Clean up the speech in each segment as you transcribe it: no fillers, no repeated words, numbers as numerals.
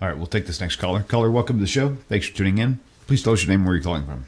All right, we'll take this next caller. Caller, welcome to the show. Thanks for tuning in. Please tell us your name and where you're calling from.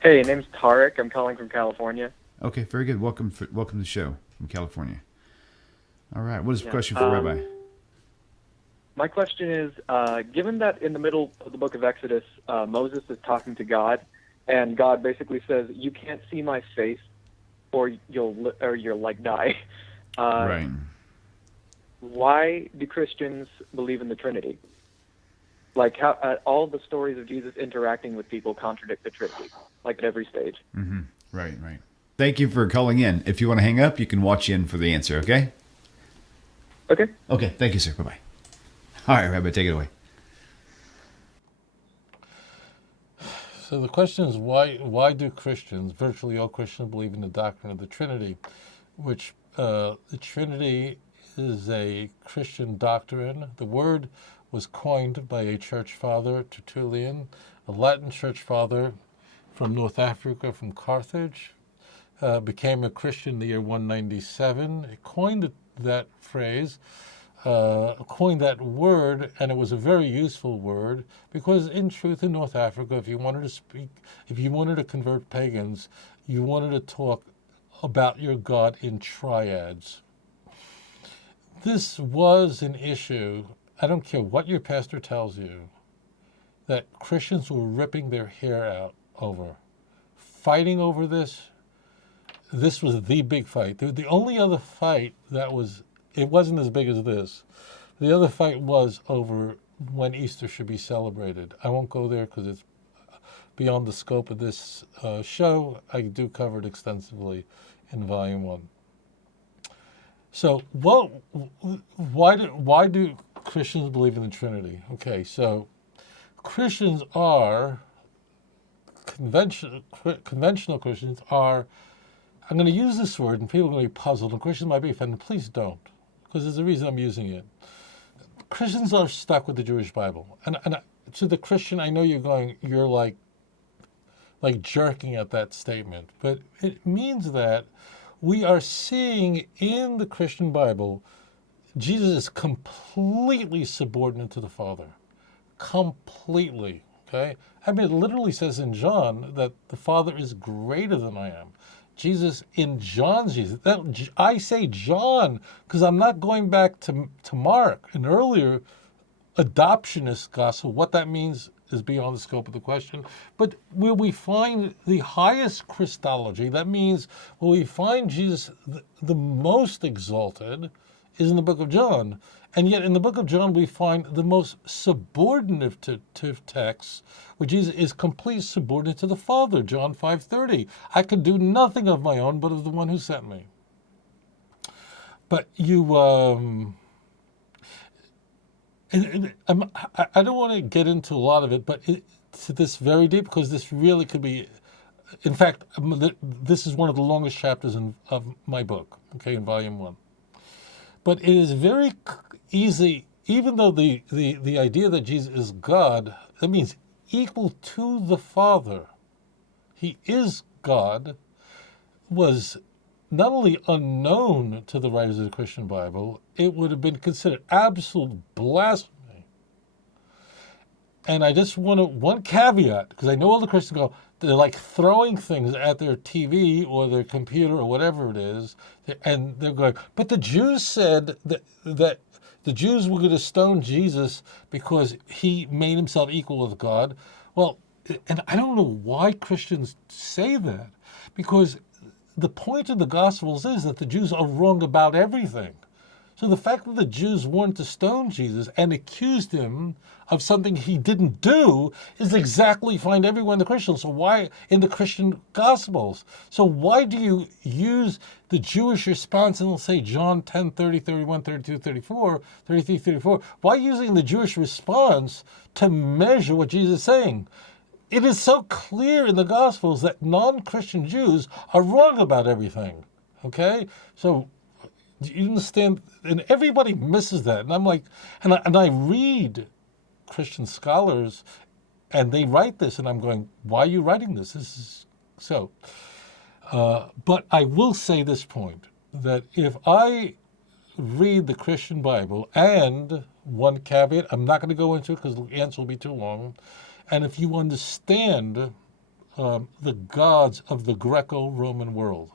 Hey, name's Tarek. I'm calling from California. Okay, very good. Welcome to the show from California. All right, what is the Yeah. question for Rabbi? My question is, given that in the middle of the book of Exodus, Moses is talking to God, and God basically says, "You can't see my face, or you'll like die." Right. Why do Christians believe in the Trinity? Like how all the stories of Jesus interacting with people contradict the Trinity, like at every stage. Mm-hmm. Right. Thank you for calling in. If you want to hang up, you can watch in for the answer, okay? Okay. Okay, thank you, sir. Bye-bye. All right, Rabbi, take it away. So the question is, why do Christians, virtually all Christians, believe in the doctrine of the Trinity, which the Trinity is a Christian doctrine. The word was coined by a church father, Tertullian, a Latin church father from North Africa, from Carthage, became a Christian in the year 197. He coined that phrase, coined that word, and it was a very useful word because in truth in North Africa, if you wanted to convert pagans, you wanted to talk about your God in triads. This was an issue, I don't care what your pastor tells you, that Christians were ripping their hair out over. Fighting over this. This was the big fight. The only other fight it wasn't as big as this. The other fight was over when Easter should be celebrated. I won't go there because it's beyond the scope of this show. I do cover it extensively in Volume 1. So, why do Christians believe in the Trinity? Okay, so Christians are, conventional Christians are, I'm going to use this word and people are going to be puzzled and Christians might be offended. Please don't, because there's a reason I'm using it. Christians are stuck with the Jewish Bible. And to the Christian, I know you're like jerking at that statement, but it means that we are seeing in the Christian Bible, Jesus is completely subordinate to the Father. Completely, okay? I mean, it literally says in John that the Father is greater than I am. Jesus, in John's Jesus, I say John because I'm not going back to Mark, an earlier adoptionist gospel. What that means is beyond the scope of the question. But where we find the highest Christology, that means where we find Jesus the most exalted, is in the book of John. And yet in the book of John, we find the most subordinate texts, where Jesus is completely subordinate to the Father, John 5:30. I could do nothing of my own, but of the one who sent me. But I don't want to get into a lot of it, but to this very deep, because this really could be, in fact, this is one of the longest chapters of my book, okay, in Volume 1. But it is very easy, even though the idea that Jesus is God, that means equal to the Father, he is God, was not only unknown to the writers of the Christian Bible, it would have been considered absolute blasphemy. And I just want one caveat, because I know all the Christians go, they're like throwing things at their TV or their computer or whatever it is, and they're going, but the Jews said that the Jews were going to stone Jesus because he made himself equal with God. Well, and I don't know why Christians say that, because the point of the Gospels is that the Jews are wrong about everything. So the fact that the Jews wanted to stone Jesus and accused him of something he didn't do is exactly find everywhere in the Christian. So why in the Christian Gospels? So why do you use the Jewish response and let's say John 10, 30, 31, 32, 34, 33, 34? Why using the Jewish response to measure what Jesus is saying? It is so clear in the Gospels that non-Christian Jews are wrong about everything, okay? So you understand, and everybody misses that. And I'm like, and I read Christian scholars, and they write this, and I'm going, why are you writing this? This is so. But I will say this point, that if I read the Christian Bible, and one caveat, I'm not going to go into it because the answer will be too long, and if you understand the gods of the Greco-Roman world.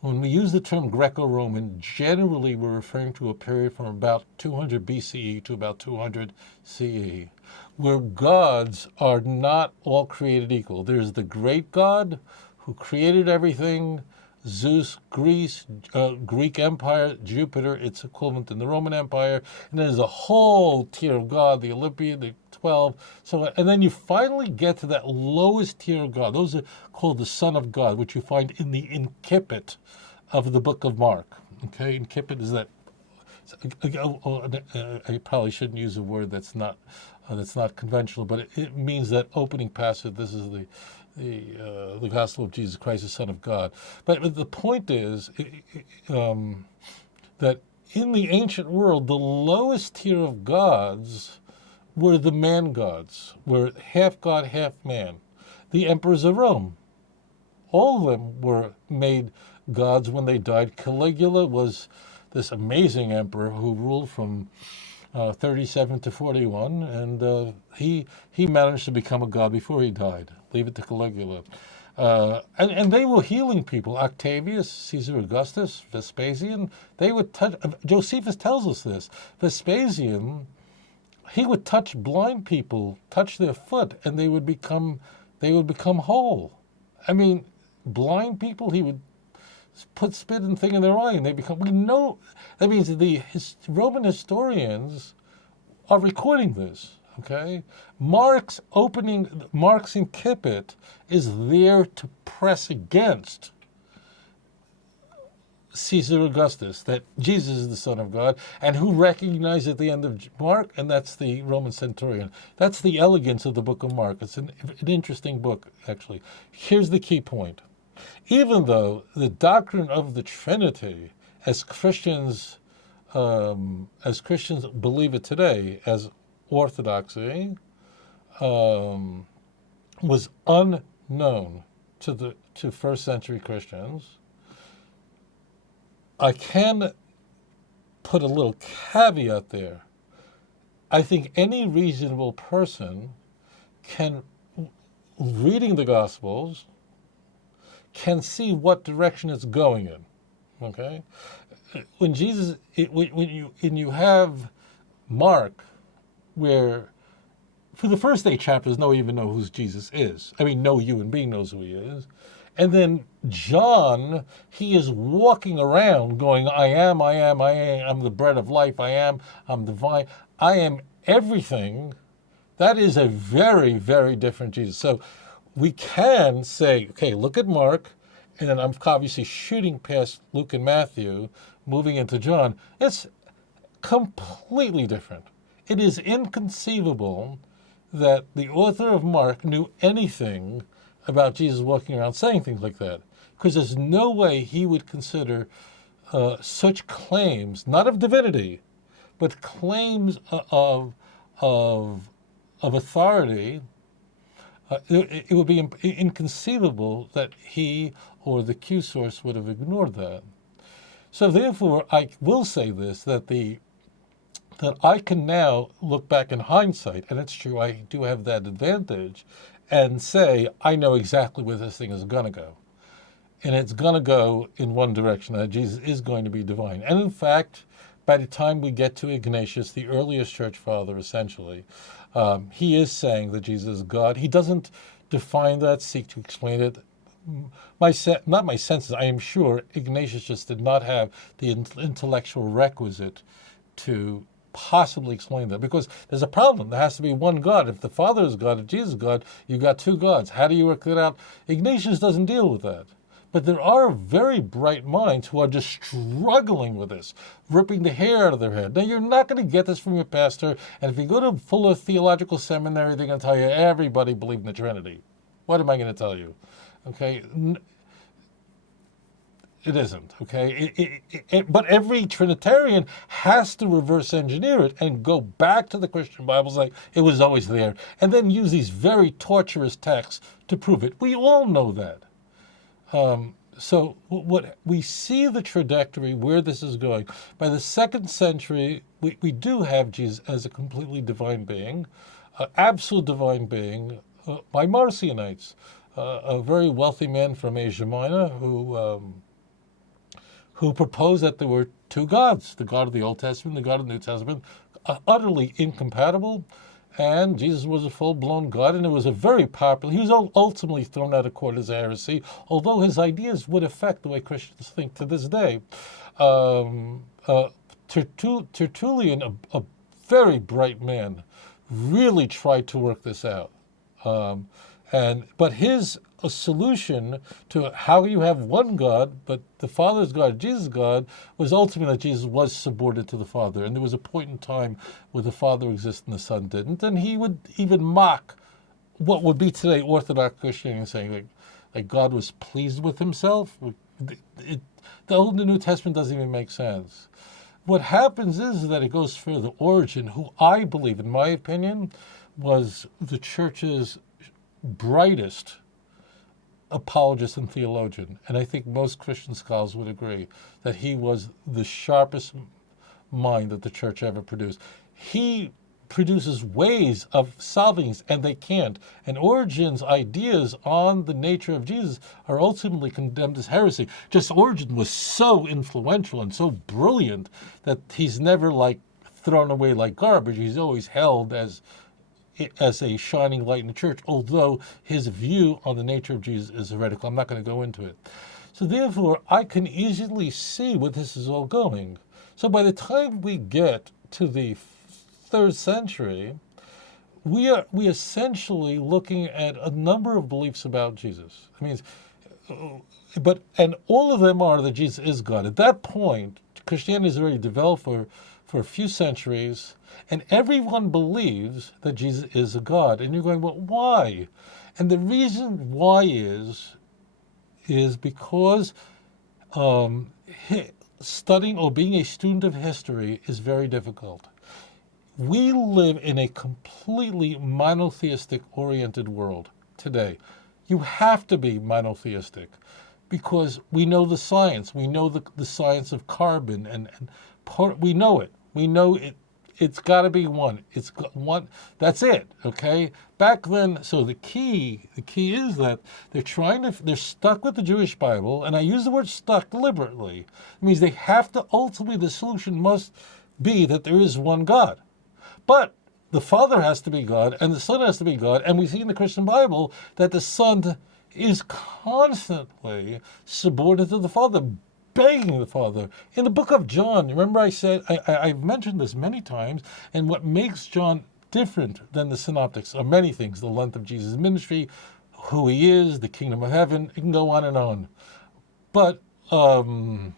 When we use the term Greco-Roman, generally we're referring to a period from about 200 BCE to about 200 CE, where gods are not all created equal. There's the great God who created everything, Zeus, Greece, Greek Empire, Jupiter, its equivalent in the Roman Empire, and there's a whole tier of God, the Olympian, the 12, so, and then you finally get to that lowest tier of God. Those are called the Son of God, which you find in the incipit of the book of Mark. Okay, incipit is that, I probably shouldn't use a word that's not conventional, but it means that opening passage. This is the gospel of Jesus Christ, the Son of God. But the point is that in the ancient world, the lowest tier of gods were the man gods, were half God, half man. The emperors of Rome, all of them were made gods when they died. Caligula was this amazing emperor who ruled from 37 to 41, and he managed to become a god before he died. Leave it to Caligula. And they were healing people. Octavius, Caesar Augustus, Vespasian, they would touch. Josephus tells us this. Vespasian, he would touch blind people, touch their foot, and they would become whole. I mean, blind people, he would put spit and thing in their eye, and they become. We know that means the Roman historians are recording this. Okay, Mark's incipit is there to press against Caesar Augustus, that Jesus is the Son of God, and who recognized at the end of Mark, and that's the Roman centurion. That's the elegance of the book of Mark. It's an interesting book, actually. Here's the key point. Even though the doctrine of the Trinity, as Christians believe it today, as orthodoxy, was unknown to first century Christians, I can put a little caveat there. I think any reasonable person can, reading the Gospels, can see what direction it's going in. Okay, when you have Mark, where for the first 8 chapters, no one even know who Jesus is. I mean, no human being knows who he is. And then John, he is walking around going, I am, I'm the bread of life, I'm divine, I am everything. That is a very, very different Jesus. So we can say, okay, look at Mark, and then I'm obviously shooting past Luke and Matthew, moving into John. It's completely different. It is inconceivable that the author of Mark knew anything about Jesus walking around saying things like that, because there's no way he would consider such claims, not of divinity, but claims of authority. It would be inconceivable that he or the Q source would have ignored that. So therefore, I will say this, that I can now look back in hindsight, and it's true, I do have that advantage, and say, I know exactly where this thing is going to go. And it's going to go in one direction, that Jesus is going to be divine. And in fact, by the time we get to Ignatius, the earliest church father, essentially, he is saying that Jesus is God. He doesn't define that, seek to explain it. Not my senses, I am sure Ignatius just did not have the intellectual requisite to possibly explain that, because there's a problem. There has to be one God. If the Father is God, if Jesus is God, you've got 2 gods. How do you work that out? Ignatius doesn't deal with that. But there are very bright minds who are just struggling with this, ripping the hair out of their head. Now, you're not going to get this from your pastor, and if you go to Fuller Theological Seminary, they're going to tell you everybody believed in the Trinity. What am I going to tell you? Okay? It isn't, okay? But every Trinitarian has to reverse engineer it and go back to the Christian Bible, say it was always there, and then use these very torturous texts to prove it. We all know that. So what we see the trajectory where this is going. By the 2nd century, we do have Jesus as a completely divine being, absolute divine being, by Marcionites, a very wealthy man from Asia Minor who proposed that there were two gods, the God of the Old Testament, the God of the New Testament, utterly incompatible. And Jesus was a full-blown God, and it was a very popular. He was ultimately thrown out of court as a heresy, although his ideas would affect the way Christians think to this day. Tertullian, a very bright man, really tried to work this out. But his solution to how you have one God, but the Father is God, Jesus is God, was ultimately that Jesus was subordinate to the Father. And there was a point in time where the Father existed and the Son didn't. And he would even mock what would be today Orthodox Christianity, saying like God was pleased with himself. The Old and New Testament doesn't even make sense. What happens is that it goes further. Origen, who I believe, in my opinion, was the church's brightest apologist and theologian, and I think most Christian scholars would agree that he was the sharpest mind that the church ever produced. He produces ways of solving this, and they can't. And Origen's ideas on the nature of Jesus are ultimately condemned as heresy. Just Origen was so influential and so brilliant that he's never thrown away like garbage. He's always held as a shining light in the church, although his view on the nature of Jesus is heretical. I'm not going to go into it. So therefore, I can easily see where this is all going. So by the time we get to the 3rd century, we are essentially looking at a number of beliefs about Jesus. I mean, and all of them are that Jesus is God. At that point, Christianity has already developed for a few centuries, and everyone believes that Jesus is a God. And you're going, well, why? And the reason why is because studying or being a student of history is very difficult. We live in a completely monotheistic oriented world today. You have to be monotheistic because we know the science. We know the science of carbon and we know it. We know it. It's got to be one. It's one. That's it. Okay. Back then, so the key is that they're stuck with the Jewish Bible, and I use the word stuck deliberately. It means they have to ultimately, the solution must be that there is one God. But the Father has to be God, and the Son has to be God, and we see in the Christian Bible that the Son is constantly subordinate to the Father, begging the Father. In the book of John, remember I said, I've mentioned this many times, and what makes John different than the synoptics are many things: the length of Jesus' ministry, who he is, the kingdom of heaven. It can go on and on. But, one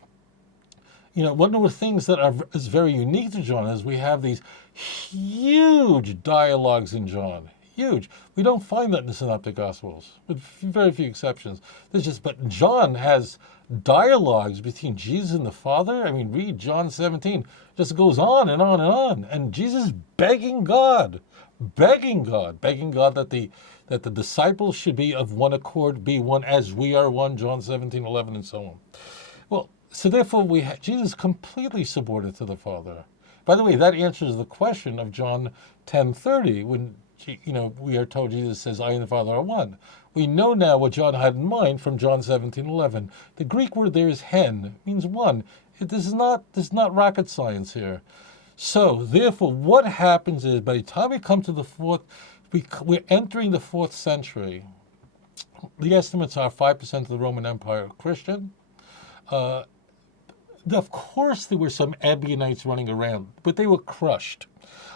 of the things that is very unique to John is we have these huge dialogues in John. Huge. We don't find that in the Synoptic Gospels, with very few exceptions. But John has dialogues between Jesus and the Father. I mean, read John 17. Just goes on and on and on. And Jesus begging God that the disciples should be of one accord, be one as we are one, John 17:11, and so on. Well, so therefore Jesus completely subordinate to the Father. By the way, that answers the question of John 10:30 when we are told Jesus says, I and the Father are one. We know now what John had in mind from John 17:11. The Greek word there is hen, means one. This is not rocket science here. So, therefore, what happens is, by the time we come to the we're entering the 4th century. The estimates are 5% of the Roman Empire Christian. Of course, there were some Ebionites running around, but they were crushed.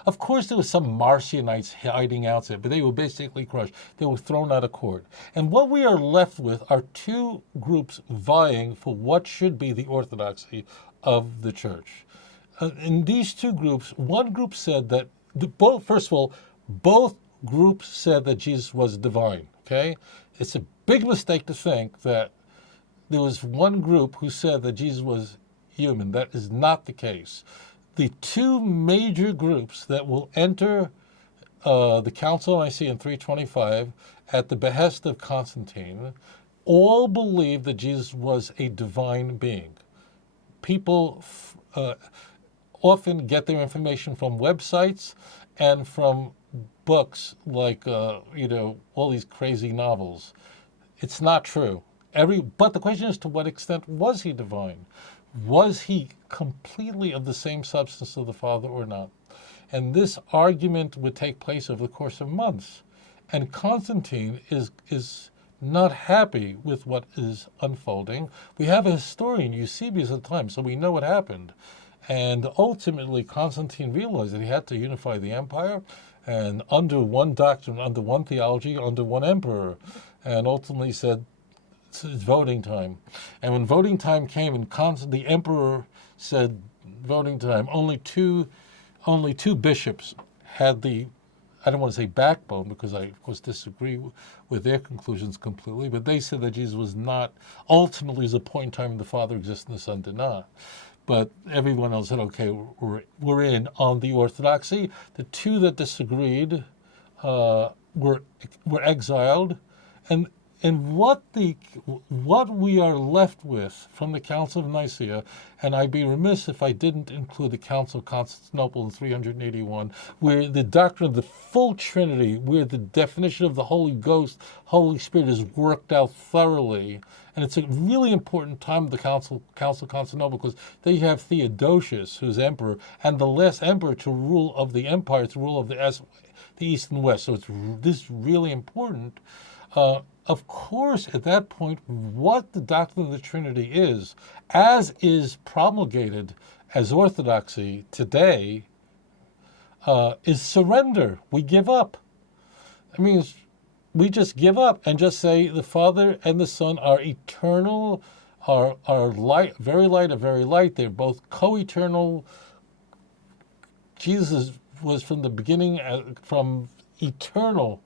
Of course, there were some Marcionites hiding out there, but they were basically crushed. They were thrown out of court. And what we are left with are two groups vying for what should be the orthodoxy of the church. In these two groups, one group said that, both groups said that Jesus was divine, okay? It's a big mistake to think that there was one group who said that Jesus was human. That is not the case. The two major groups that will enter the Council of Nicaea in 325 at the behest of Constantine all believed that Jesus was a divine being. People often get their information from websites and from books like, all these crazy novels. It's not true. But the question is, to what extent was he divine? Was he completely of the same substance of the Father or not? And this argument would take place over the course of months. And Constantine is not happy with what is unfolding. We have a historian, Eusebius, at the time, so we know what happened. And ultimately, Constantine realized that he had to unify the empire, and under one doctrine, under one theology, under one emperor. And ultimately said, it's voting time. And when voting time came, and the emperor said, voting time, only two bishops had the, I don't want to say backbone, because I, of course, disagree with their conclusions completely, but they said that Jesus was not, ultimately, was a point in time when the Father existed and the Son did not. But everyone else said, okay, we're in on the orthodoxy. The two that disagreed were exiled. And what we are left with from the Council of Nicaea, and I'd be remiss if I didn't include the Council of Constantinople in 381, where the doctrine of the full Trinity, where the definition of the Holy Ghost, Holy Spirit is worked out thoroughly. And it's a really important time of the Council of Constantinople, because they have Theodosius, who's emperor, and the last emperor to rule of the empire, to rule of the East and West. So this is really important. Of course, at that point, what the doctrine of the Trinity is, as is promulgated as orthodoxy today, is surrender. We give up. I mean, we just give up and just say the Father and the Son are eternal, are light, very light, are very light. They're both co-eternal. Jesus was from the beginning, from eternal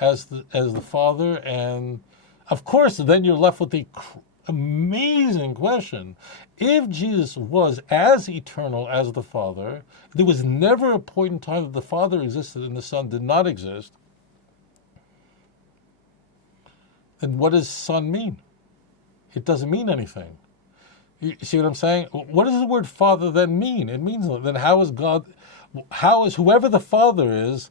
as the Father, and of course then you're left with the amazing question: if Jesus was as eternal as the Father, there was never a point in time that the Father existed and the Son did not exist, then what does Son mean? It doesn't mean anything. You see what I'm saying? What does the word Father then mean? It means, then how is God, how is whoever the Father is,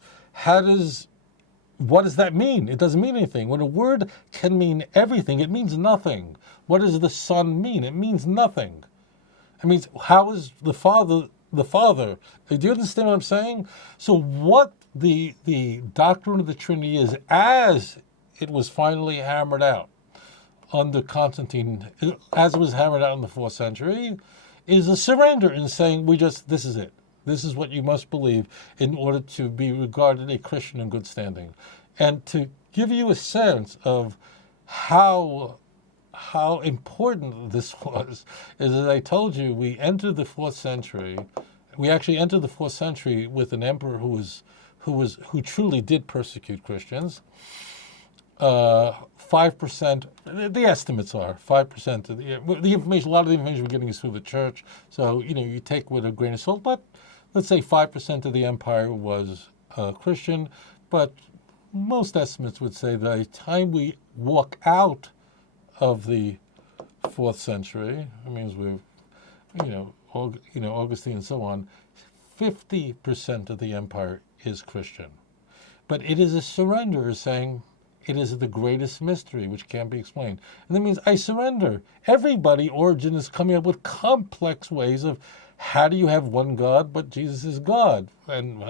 what does that mean? It doesn't mean anything. When a word can mean everything, it means nothing. What does the Son mean? It means nothing. It means, how is the Father the Father? Do you understand what I'm saying? So what the doctrine of the Trinity is, as it was finally hammered out under Constantine, as it was hammered out in the 4th century, is a surrender in saying, this is it. This is what you must believe in order to be regarded a Christian in good standing. And to give you a sense of how important this was, is, as I told you, we entered the 4th century. We actually entered the 4th century with an emperor who truly did persecute Christians. 5%, the estimates are 5% of the information. A lot of the information we're getting is through the church, so you take with a grain of salt. But let's say 5% of the empire was Christian. But most estimates would say that by the time we walk out of the 4th century, it means we've, Augustine and so on, 50% of the empire is Christian. But it is a surrender, saying, it is the greatest mystery which can't be explained. And that means I surrender. Everybody, Origen, is coming up with complex ways of how do you have one God, but Jesus is God. And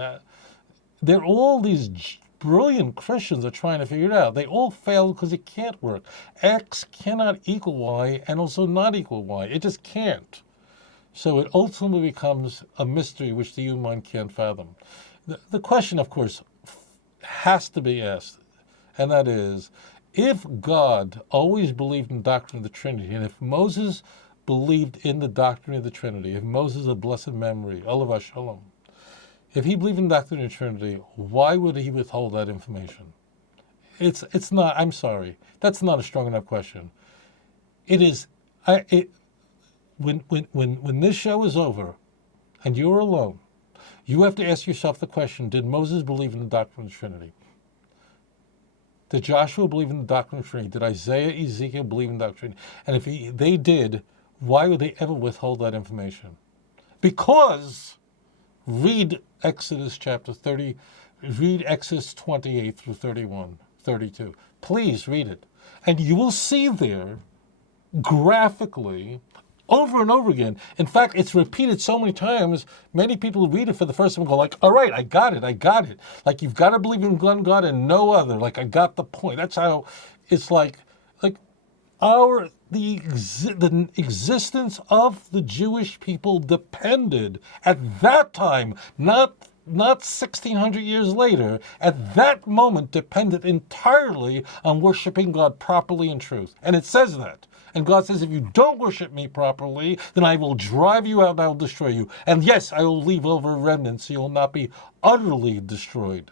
they're all these brilliant Christians are trying to figure it out. They all fail because it can't work. X cannot equal Y and also not equal Y. It just can't. So it ultimately becomes a mystery which the human mind can't fathom. The question, of course, has to be asked, and that is, if God always believed in the doctrine of the Trinity, and if Moses believed in the doctrine of the Trinity, if Moses, of blessed memory, Olav Shalom, if he believed in the doctrine of the Trinity, why would he withhold that information? It's not, I'm sorry, that's not a strong enough question. It is, when this show is over and you're alone, you have to ask yourself the question, did Moses believe in the doctrine of the Trinity? Did Joshua believe in the doctrine of Trinity? Did Isaiah, Ezekiel believe in doctrine? And if they did, why would they ever withhold that information? Because read Exodus chapter 30, read Exodus 28 through 31, 32. Please read it. And you will see there, graphically, over and over again. In fact, it's repeated so many times, many people read it for the first time and go like, all right, I got it. Like, you've got to believe in one God and no other. Like, I got the point. That's how it's like the existence of the Jewish people depended at that time, not 1,600 years later, at that moment depended entirely on worshiping God properly in truth. And it says that. And God says, if you don't worship me properly, then I will drive you out and I will destroy you. And yes, I will leave over a remnant so you will not be utterly destroyed.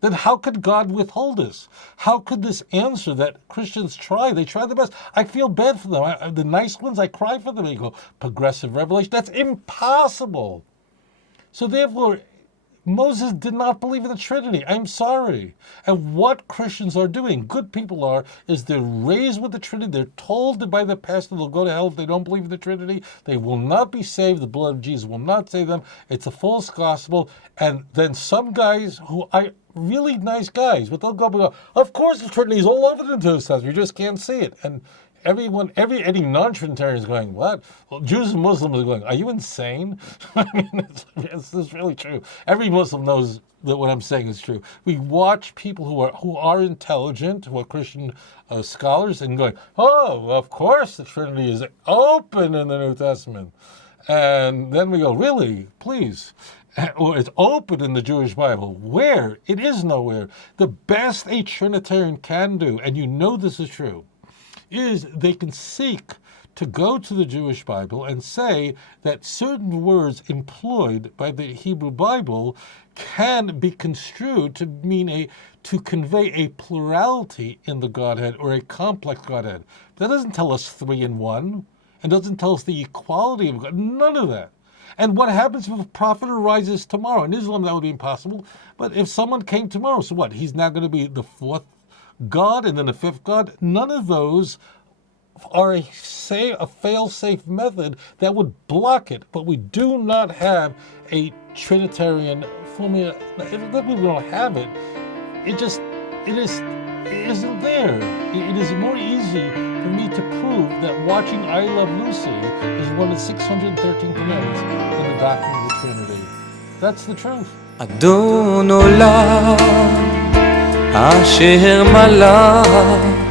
Then how could God withhold this? How could this answer that Christians try? They try their best. I feel bad for them. The nice ones, I cry for them. They go, progressive revelation. That's impossible. So therefore, Moses did not believe in the Trinity. I'm sorry. And what Christians are doing, good people are, is they're raised with the Trinity. They're told that by the pastor they'll go to hell if they don't believe in the Trinity. They will not be saved. The blood of Jesus will not save them. It's a false gospel. And then some guys who are really nice guys, but they'll go, of course the Trinity is all over the New Testament. You just can't see it. And any non-Trinitarian is going, what? Well, Jews and Muslims are going, are you insane? I mean, it's really true. Every Muslim knows that what I'm saying is true. We watch people who are intelligent, who are Christian scholars, and going, oh, of course the Trinity is open in the New Testament. And then we go, really? Please. Or it's open in the Jewish Bible. Where? It is nowhere. The best a Trinitarian can do, and you know this is true, is they can seek to go to the Jewish Bible and say that certain words employed by the Hebrew Bible can be construed to mean to convey a plurality in the Godhead or a complex Godhead. That doesn't tell us 3 in 1, and doesn't tell us the equality of God. None of that. And what happens if a prophet arises tomorrow? In Islam, that would be impossible. But if someone came tomorrow, so what? He's now going to be the 4th God and then the 5th God? None of those are a fail-safe method that would block it. But we do not have a Trinitarian formula. Not we don't have it. It isn't there. It is more easy for me to prove that watching I Love Lucy is one of the 613 commandments in the doctrine of the Trinity. That's the truth. אדון עולם אשר מלך